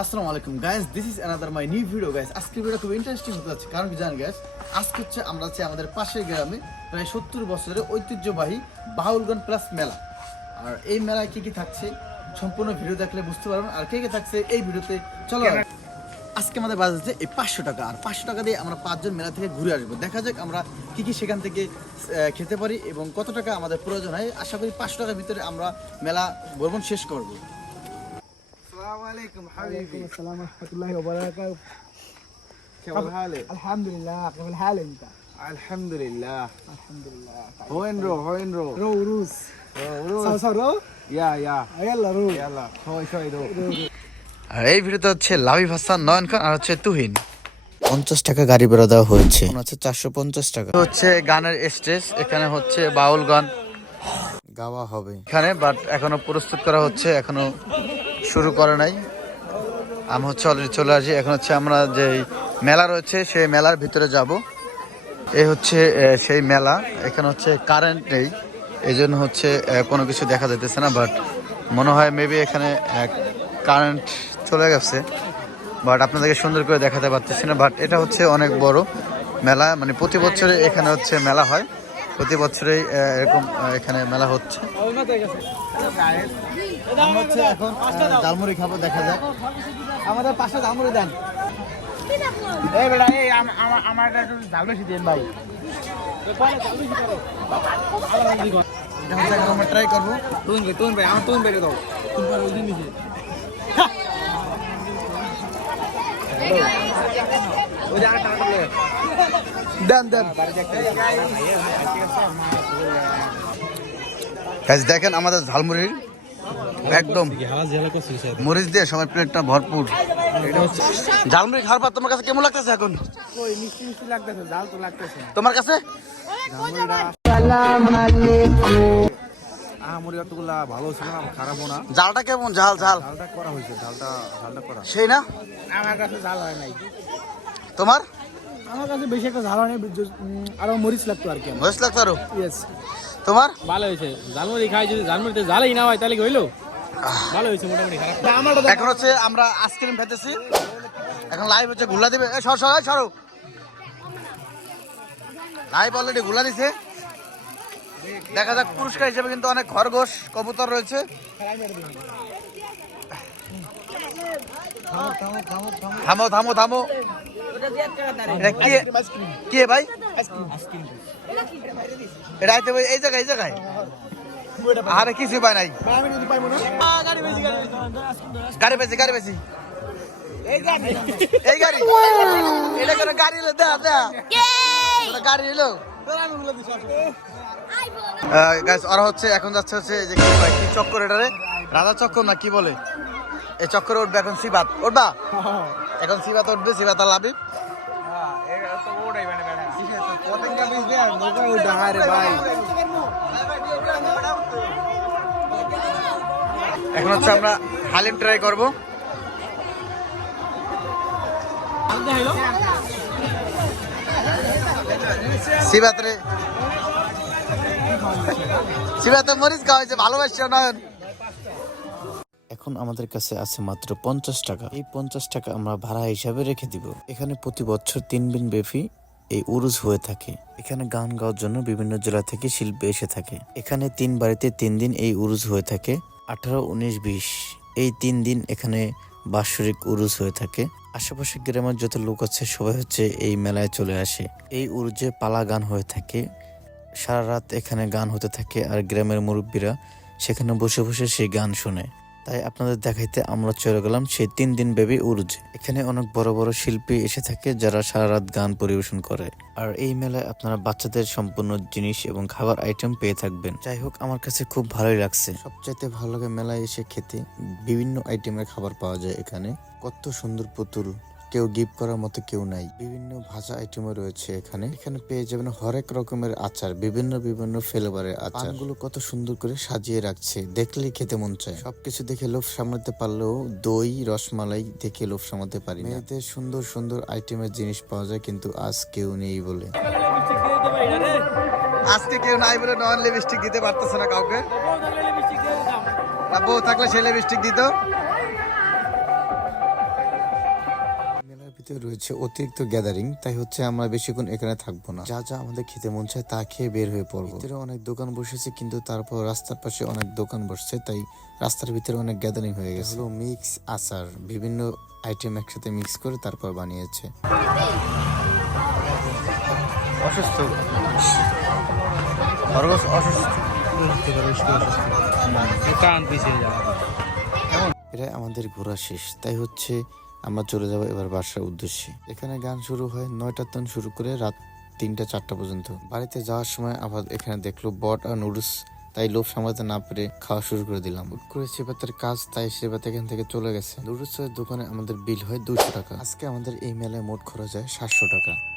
আসসালামু আলাইকুম guys this is another my new video guys আজকের ভিডিও খুব ইন্টারেস্টিং হতে যাচ্ছে। কারণ কি জানেন গাইস আজকে হচ্ছে আমরা আছি আমাদের পাশের গ্রামে প্রায় সত্তর বছরের ঐতিহ্যবাহী বাউলগঞ্জ প্লাস মেলা। আর এই মেলায় কি কি থাকছে সম্পূর্ণ ভিডিও দেখলে বুঝতে পারবেন। আর কে কে থাকছে এই ভিডিওতে চলো। আজকে আমাদের বাজে হচ্ছে এই পাঁচশো টাকা। আর পাঁচশো টাকা দিয়ে আমরা পাঁচজন মেলা থেকে ঘুরে আসব। দেখা যাক আমরা কি কি সেখান থেকে খেতে পারি এবং কত টাকা আমাদের প্রয়োজন হয়। আশা করি পাঁচশো টাকার ভিতরে আমরা মেলা ভ্রমণ শেষ করব। আসসালামু আলাইকুম হাবিবি। আর এই ভিডিওতে হচ্ছে লাভিব হাসান নয়ন খান আর হচ্ছে তুহিন। পঞ্চাশ টাকা গাড়ি ভাড়া দেওয়া হয়েছে। হচ্ছে চারশো পঞ্চাশ টাকা। হচ্ছে গানের স্টেজ এখানে হচ্ছে বাউল গান। গাওয়া হবে। এখানে বাট এখনও প্রস্তুত করা হচ্ছে এখনও শুরু করে নাই। আমি হচ্ছে অলরেডি চলে আসি। এখন হচ্ছে আমরা যে মেলা রয়েছে সেই মেলার ভিতরে যাব। এই হচ্ছে সেই মেলা। এখানে হচ্ছে কারেন্ট নেই। এই জন্য হচ্ছে কোনো কিছু দেখা যাইতেছে না বাট মনে হয় মেবি এখানে কারেন্ট চলে গেছে বাট আপনাদেরকে সুন্দর করে দেখাতে পারতেছি না বাট এটা হচ্ছে অনেক বড় মেলা মানে প্রতি বছরে এখানে হচ্ছে মেলা হয়। প্রতি বছরেই এরকম এখানে মেলা হচ্ছে। এখন আহ, ঝালমুড়ি খাব দেখা যাক। আমাদের পাশে ঝালমুড়ি দেন। এই ভাই। ট্রাই করব। তুন বে আমার তুন বেরে দাও। তুন ওই যে আরেকটা আরেকটা লে। দেন দেন। দেখেন আমাদের ঝালমুড়ির একদম মরিচ দিয়ে সবার প্লেটটা ভরপুর। ঝালমুড়ি খাওয়ার পর তোমার কাছে কেমন লাগতেছে এখন? তোমার কাছে? ভালো ছিল না খারাপও না জালটা কেমন? ঝাল ঝাল। করা হয়েছে করা। সেই না? আমার কাছে ঝাল হয় নাই। তোমার? আমার কাছে বেশি একটা ঝাল হয় আরও মরিচ লাগতো আর কি মরিচ লাগতো আরও? ইয়েস তোমার? ভালো হয়েছে। ঝালমুড়ি খাই যদি ঝালমুড়িতে ঝালই না হয় তাহলে কি হইল? ভালো হয়েছে মোটামুটি খারাপ। এখন হচ্ছে আমরা আইসক্রিম খেতেছি এখন লাইভ হচ্ছে ঘুলা দিবে। এ সর সর সরো। লাইভ অলরেডি ঘুলা দিছে। দেখা যাক পুরস্কার হিসেবে কিন্তু অনেক খরগোশ কবুতর রয়েছে। থামো থামো থামো। এটা কি? কি ভাই? এটা আইতে এই জায়গায় এই জায়গায়। আরে কিছু পাই নাই। গাড়ি পেয়েছি গাড়ি পেয়েছি এই গাড়ি। এটা কোনো গাড়ি এলো এলো? ওরা হচ্ছে এখন যাচ্ছে হচ্ছে যে কি ভাই, কি চক্কর এটা রে রাধা চক্কর না কি বলে? এই চক্করে উঠবে এখন সিবাত উঠবা? এখন সিবাত উঠবে সিবাত লাভিব এখন হচ্ছে আমরা হালিম ট্রাই করব। সিবাত রে সিবাতে মরিচ খাওয়া হয়েছে, ভালোবাসছে নয়ন? এখন আমাদের কাছে আছে মাত্র পঞ্চাশ টাকা। এই পঞ্চাশ টাকা আমরা ভাড়া হিসাবে রেখে দিব। এখানে প্রতি বছর তিন দিন ব্যাপী এই উরুজ হয়ে থাকে। এখানে গান গাওয়ার জন্য বিভিন্ন জেলা থেকে শিল্পী এসে থাকে। এখানে তিন বাড়িতে তিন দিন এই উরুজ হয়ে থাকে, আঠারো, উনিশ, বিশ। এই তিন দিন এখানে বাৎসরিক উরুজ হয়ে থাকে। আশেপাশে গ্রামের যত লোক আছে, সবাই হচ্ছে এই মেলায় চলে আসে। এই উরুজে পালা গান হয়ে থাকে। সারা রাত এখানে গান হতে থাকে আর গ্রামের মুরব্বীরা সেখানে বসে বসে সেই গান শুনে। তাই আপনাদের দেখাইতে আমরা চলে গেলাম সেই তিন দিন ব্যাপী উরুজে। এখানে অনেক বড় বড় শিল্পী এসে থাকে যারা সারা রাত গান পরিবেশন করে। আর এই মেলায় আপনারা বাচ্চাদের সম্পূর্ণ জিনিস এবং খাবার আইটেম পেয়ে থাকবেন। যাই হোক, আমার কাছে খুব ভালোই লাগছে। সবচাইতে ভালো লাগে মেলায় এসে খেতে বিভিন্ন আইটেমের খাবার পাওয়া যায় এখানে। কত সুন্দর পুতুল। কেউ গিফট করার মতো কেউ নাই। বিভিন্ন ভাজা আইটেমও রয়েছে এখানে। এখানে পেয়ে যাবেন হরেক রকমের আচার বিভিন্ন বিভিন্ন ফ্লেভারের আচার। গুলো কত সুন্দর করে সাজিয়ে রাখছে। দেখলেই খেতে মন চায়। সবকিছু দেখে লোভ সামলাতে পারলেও দই রসমালাই দেখে লোভ সামলাতে পারি। মেয়েদের সুন্দর সুন্দর আইটেমের জিনিস পাওয়া যায় কিন্তু আজ কেউ নেই বলে। আজকে কেউ নাই বলে নন লিপস্টিক দিতে পারতেছে না কাউকে। বউ থাকলে সে লিপস্টিক দিত। ভিতরে রয়েছে অতিরিক্ত গ্যাদারিং তাই হচ্ছে আমরা বেশিক্ষণ এখানে থাকব না। যা যা আমাদের খেতে মন চায় তা খেয়ে বের হয়ে পড়ব। ভিতরে অনেক দোকান বসেছে কিন্তু তারপর রাস্তার পাশে অনেক দোকান বসছে তাই রাস্তার ভিতরে অনেক গ্যাদারিং হয়ে গেছে। হলো মিক্স আচার বিভিন্ন আইটেম একসাথে মিক্স করে তারপর বানিয়েছে। অসুস্থ? খরগোশ অসুস্থ? কান পিছিয়ে যাওয়া এরা আমাদের ঘোরা শেষ তাই হচ্ছে আমরা চলে যাব এবার বাসার উদ্দেশ্যে। এখানে গান শুরু হয় নয়টার তন শুরু করে রাত তিনটা, চারটা পর্যন্ত। বাড়িতে যাওয়ার সময় আবার এখানে দেখল বট আর নুডলস, তাই লোভ সামলাতে না পেরে খাওয়া শুরু করে দিলাম। হুট করে সেবাতের কাজ, তাই সেবাত এখান থেকে চলে গেছে। নুডলসের দোকানে আমাদের বিল হয় দুশো টাকা। আজকে আমাদের এই মেলায় মোট খরচ হয় সাতশো টাকা।